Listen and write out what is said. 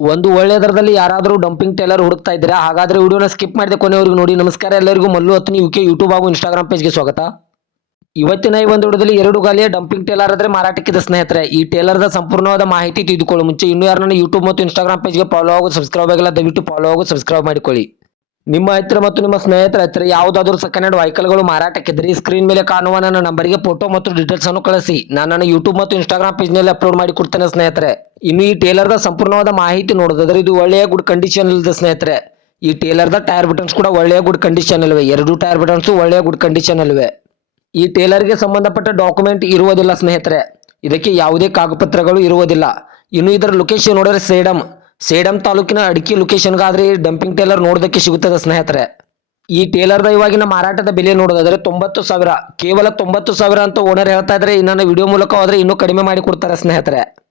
ಒಂದು ಒಳ್ಳೆ ದರದಲ್ಲಿ ಯಾರಾದರೂ ಡಂಪಿಂಗ್ ಟೈಲರ್ ಹುಡುಕ್ತಾ ಇದ್ದೀರಾ, ಹಾಗಾದ್ರೆ ವಿಡಿಯೋನ ಸ್ಕಿಪ್ ಮಾಡಿದೆ ಕೊನೆವರೆಗೂ ನೋಡಿ. ನಮಸ್ಕಾರ ಎಲ್ಲರಿಗೂ. ಮಲ್ಲು ಹತ್ತನಿ ಯುಕೆ ಯೂಟ್ಯೂಬ್ ಹಾಗೂ ಇನ್ಸ್ಟಾಗ್ರಾಮ್ ಪೇಜ್ಗೆ ಸ್ವಾಗತ. ಇವತ್ತಿನ ಈ ಒಂದು ವಿಡಿಯೋದಲ್ಲಿ ಎರಡು ಗಾಲಿಯ ಡಂಪಿಂಗ್ ಟೇಲರ್ ಮಾರಾಟಕ್ಕೆ ಮಾರಾಟಕ್ಕಿದೆ ಸ್ನೇಹಿತರೆ, ಈ ಟೇಲರ್ದ ಸಂಪೂರ್ಣವಾದ ಮಾಹಿತಿ ತಿಳಿದುಕೊಳ್ಳೋ. ಮುಂಚೆ ಇನ್ನೂ ಯಾರು ನನ್ನ ಯೂಟ್ಯೂಬ್ ಮತ್ತು ಇನ್ಸ್ಟಾಗ್ರಾಮ್ ಪೇಜ್ಗೆ ಫಾಲೋ ಆಗೋ ಸಬ್ಸ್ಕ್ರೈಬ್ ಆಗಿಲ್ಲ, ದಯವಿಟ್ಟು ಫಾಲೋ ಆಗೋ ಸಬ್ಸ್ಕ್ರೈಬ್ ಮಾಡಿಕೊಳ್ಳಿ. ನಿಮ್ಮ ಹತ್ತಿರ ಮತ್ತು ನಿಮ್ಮ ಸ್ನೇಹಿತರ ಹತ್ತಿರ ಯಾವುದಾದ್ರೂ ಸೆಕೆಂಡ್ ಹ್ಯಾಂಡ್ ವೆಹಿಕಲ್ಗಳು ಮಾರಾಟಕ್ಕಿದ್ರೆ ಈ ಸ್ಕ್ರೀನ್ ಮೇಲೆ ಕಾಣುವ ನನ್ನ ನಂಬರಿಗೆ ಫೋಟೋ ಮತ್ತು ಡೀಟೇಲ್ಸ್ ಅನ್ನು ಕಳಿಸಿ. ನಾನು ನನ್ನ ಯೂಟ್ಯೂಬ್ ಮತ್ತು ಇನ್ಸ್ಟಾಗ್ರಾಮ್ ಪೇಜ್ನಲ್ಲಿ ಅಪ್ಲೋಡ್ ಮಾಡಿ ಕೊಡ್ತೇನೆ ಸ್ನೇಹಿತರೆ. ಇನ್ನು ಈ ಟೇಲರ್ದ ಸಂಪೂರ್ಣವಾದ ಮಾಹಿತಿ ನೋಡೋದಾದ್ರೆ ಇದು ಒಳ್ಳೆಯ ಗುಡ್ ಕಂಡೀಷನ್ ಇಲ್ಲದ ಸ್ನೇಹಿತರೆ. ಈ ಟೇಲರ್ದ ಟೈರ್ ಬಟನ್ಸ್ ಕೂಡ ಒಳ್ಳೆಯ ಗುಡ್ ಕಂಡೀಷನ್ ಅಲ್ವೇ. ಎರಡು ಟೈರ್ ಬಟನ್ಸ್ ಒಳ್ಳೆಯ ಗುಡ್ ಕಂಡೀಷನ್ ಅಲ್ವೇ. ಈ ಟೇಲರ್ಗೆ ಸಂಬಂಧಪಟ್ಟ ಡಾಕ್ಯುಮೆಂಟ್ ಇರುವುದಿಲ್ಲ ಸ್ನೇಹಿತರೆ. ಇದಕ್ಕೆ ಯಾವುದೇ ಕಾಗಪತ್ರಗಳು ಇರುವುದಿಲ್ಲ. ಇನ್ನು ಇದರ ಲೊಕೇಶನ್ ನೋಡಿದ್ರೆ ಸೇಡಂ. ಸೇಡಂ ತಾಲೂಕಿನ ಅಡಿಕೆ ಲೊಕೇಶನ್ಗಾದ್ರೆ ಈ ಡಂಪಿಂಗ್ ಟೇಲರ್ ನೋಡೋದಕ್ಕೆ ಸಿಗುತ್ತದೆ ಸ್ನೇಹಿತರೆ. ಈ ಟೇಲರ್ದ ಇವಾಗಿನ ಮಾರಾಟದ ಬೆಲೆ ನೋಡೋದಾದ್ರೆ ತೊಂಬತ್ತು ಸಾವಿರ. ಕೇವಲ ತೊಂಬತ್ತು ಸಾವಿರ ಅಂತ ಓನರ್ ಹೇಳ್ತಾ ಇದ್ರೆ ಇನ್ನೊಂದು ವಿಡಿಯೋ ಮೂಲಕ ಹೋದ್ರೆ ಇನ್ನೂ ಕಡಿಮೆ ಮಾಡಿ ಕೊಡ್ತಾರೆ ಸ್ನೇಹಿತರೆ.